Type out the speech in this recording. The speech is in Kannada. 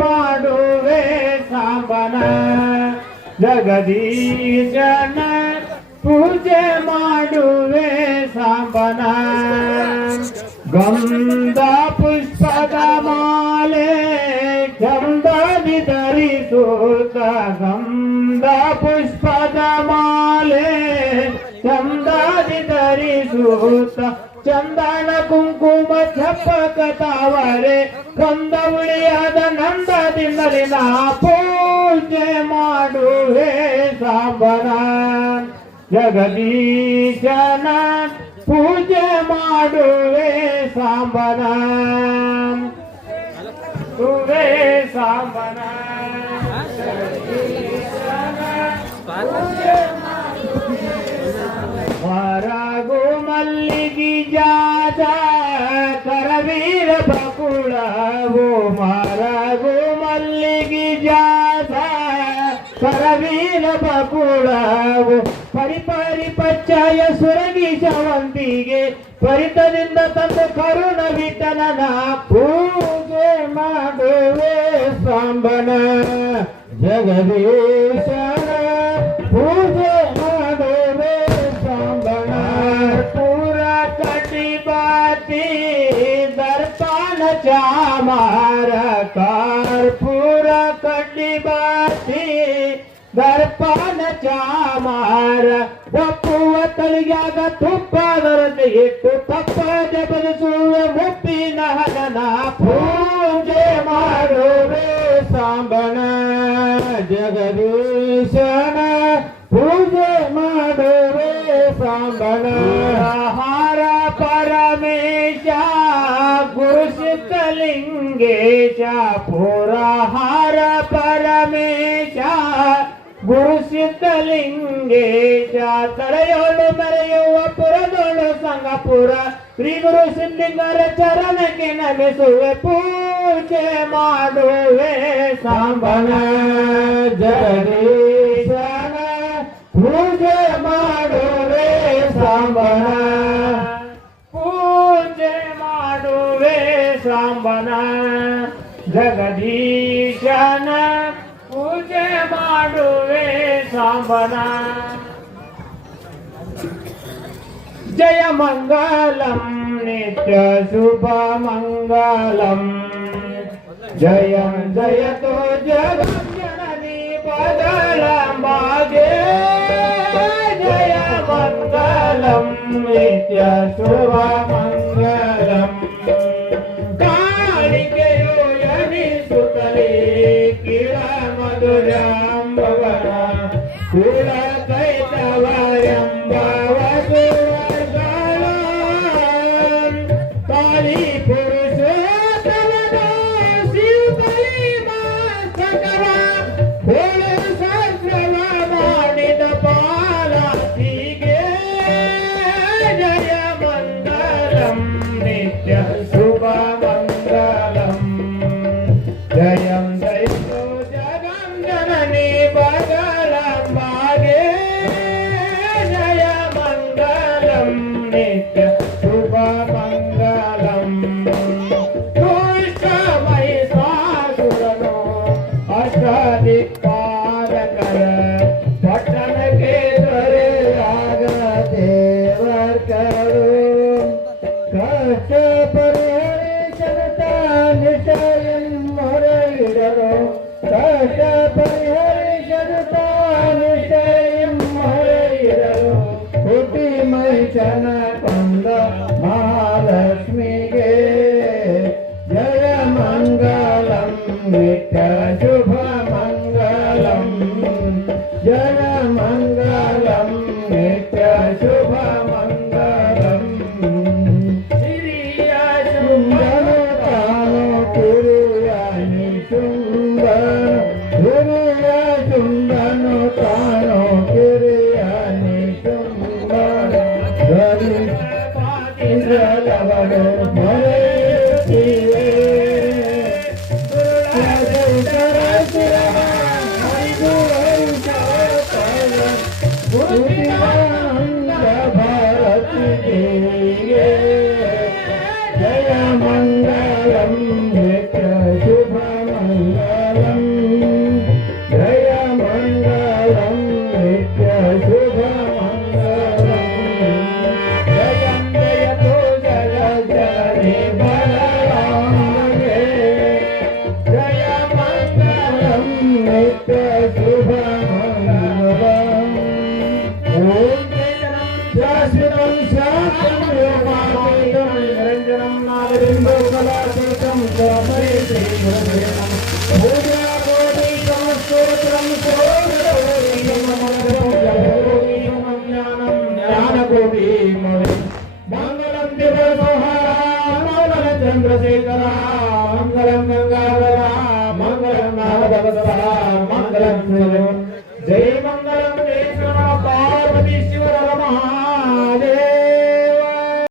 ಮಾಡುವೆ ಸಾಂಬನ ಜಗದೀಶನ ಪೂಜೆ ಮಾಡುವೆ ಸಾಂಬನ ಗಂಧ ಪುಷ್ಪದ ಮಾಲೆ ಚಂದದಿ ಧರಿಸುತ್ತ ಗಂಧ ಪುಷ್ಪದ ಮಾಲೆ ಚಂದದಿ ಧರಿಸುತ್ತ ಚಂದನ ಕುಂಕುಮ ಚಪ್ಪಕ ತಾವರೆ ಕಂದ ಉಳಿಯಾದ ನಂದದಿಂದಲೇ ನಾ ಪೂಜೆ ಮಾಡುವೆ ಸಾಂಬನ ಜಗದೀಶನ ಪೂಜೆ ಮಾಡುವೆ ಸಾಂಬನ ತುವೆ ಸಾಂಬನ ಹೊರಗು ಮಲ್ಲಿಗೆ ಜಾತ ಕರವೀರ ಬಕುಳವು ಮರಗು ಮಲ್ಲಿಗೆ ಜಾತ ಕರವೀರ ಬಕುಳವು ಪರಿಪರಿ ಪಚ್ಚಯ ಸುರಗಿ ಶವಂತಿಗೆ ಪರಿತದಿಂದ ತಂದು ಕರುಣ ವಿಠಲನ ಪೂಜೆ ಮಾಡುವೆ ಸಾಂಬನ ಜಗದೀಶನ ಪೂಜೆ ಮಾಡುವೆ ಸಾಂಬನ ಪೂರ ಕಟಿ ಬಾತಿ ದರ್ಪಣ ಚಾಮಾರ ಕಾರ್ಪೂರ ಕಟಿ ಬಾತಿ ದರ್ಪಣ ಚಾಮಾರ ಒಪ್ಪುವ ತಳಿಯಾಗ ತುಪ್ಪದರತೆ ಇಟ್ಟು ತಪ್ಪದೆ ಬದಿಸುವ ಮುಪ್ಪಿನ ಹನನ ಪೂಜೆ ಮಾಡುವೆ ಸಾಂಬನ ಜಗದೀಶನ ಪೂಜೆ ಮಾಡುವೆ ಸಾಂಬನ ಹಾರ ಪರಮೇಶ ಗುರು ಸಿದ್ಧಲಿಂಗೇಶ ಪುರಹಾರ ಪರಮೇಶ ಗುರು ಸಿದ್ಧಲಿಂಗೇಶ ತಡೆಯೋಳು ಮೆರೆಯುವ ಪುರದೋಳು ಸಂಗಪುರ ಶ್ರೀ ಗುರು ಸಿದ್ಧಲಿಂಗರ ಚರಣಕ್ಕೆ ನಮಿಸುವೆ ಪೂಜೆ ಮಾಡುವೆ ಸಾಂಬನ ಜಗದೀಶನ ಪೂಜೆ ಮಾಡುವೆ ಸಾಂಬನ ಪೂಜೆ ಮಾಡುವೆ ಸಾಂಬನ ಜಗದೀಶನ ಪೂಜೆ ಮಾಡುವೆ ಸಾಂಬನ ಜಯ ಮಂಗಲಂ ನಿತ್ಯ ಶುಭ ಮಂಗಲಂ ಜಯಂ ಜಯತೋ ಜಗಜ್ಜನನಿ ಬದಲಾಂಬಾಗೆ ಜಯ ಮಂಗಲಂ ನಿತ್ಯ ಶುಭ ಮಂಗಲಂ ಕಾಣಿಕೆಯು ಎನಿಸುತ್ತಲೇ ಕಿಳ ಮಧುರಾಂಬವನ ಕುಲ ಕೈತವರೆಂಬವ ಕಾಳಿ ಪುರುಷೋತ್ತಮನ ಶಿವಕಲಿ ಮಸ್ತಕವ ಹೋಳು ಸಹಸ್ರವ ಮಾಡಿದ ಪಾಲಾತಿಗೆ ಜಯ ಮಂಗಲಂ ನಿತ್ಯ ಶುಭ ಮಂಗಲಂ ಜಯಂ ಜಯೋ ಜಗಂ ಜನನಿ ಬದಲಾಂಬಾಗೆ ಜಯ ಮಂಗಲಂ ನಿತ್ಯ ಶುಭ ಮಂಗಲಂ ದುಷ್ಟ ಮಹಿಷಾಸುರನು ಅಷ್ಟದಿಕ್ಪಾಲಕರ ಪಟ್ಟಣಕ್ಕೆ ದೊರೆಯಾಗ ದೇವರ್ಕರು ಕಷ್ಟ ಪರಿಹರಿಸದ ನಿಶ್ಚಯ ಮೊರೆಯಿಡರು ಕಷ್ಟ ಪರಿಹರಿಸದ ನಿಶ್ಚಯ ಮೊರೆಯಿಡರು ಹುಟ್ಟಿ ಮಹಿಷನ ಕೊಂದ ಮಹಾಲಕ್ಷ್ಮಿಗೆ ಜಯ ಮಂಗಲಂ ನಿತ್ಯ ಶುಭ ಮಂಗಲಂ ಜಯ ಮಂಗಲಂ ನಿತ್ಯ ಶುಭ ಮಂಗಲಂ ಸಿರಿಯ ಶುಂಭನು ತಾನು ಕಿರಿಯ ನಿಶುಂಭ ಹಿರಿಯ ಶುಂಭನು ತಾನು ಕಿರಿಯ ನಿಶುಂಭ ಪಾತಿರಲವಳು ಮೊರೆಯುತ್ತಿವೆ ಸುರ बिम्बकलातीतं स्वामये श्रीगुरवे नमः भूयाकोटि समस्तोत्रं ज्ञानकोटिमवे मङ्गलं दिवसोहारा मङ्गलं चन्द्रशेखरा मङ्गलं गङ्गाधरा मङ्गलं नागभगवता मङ्गलं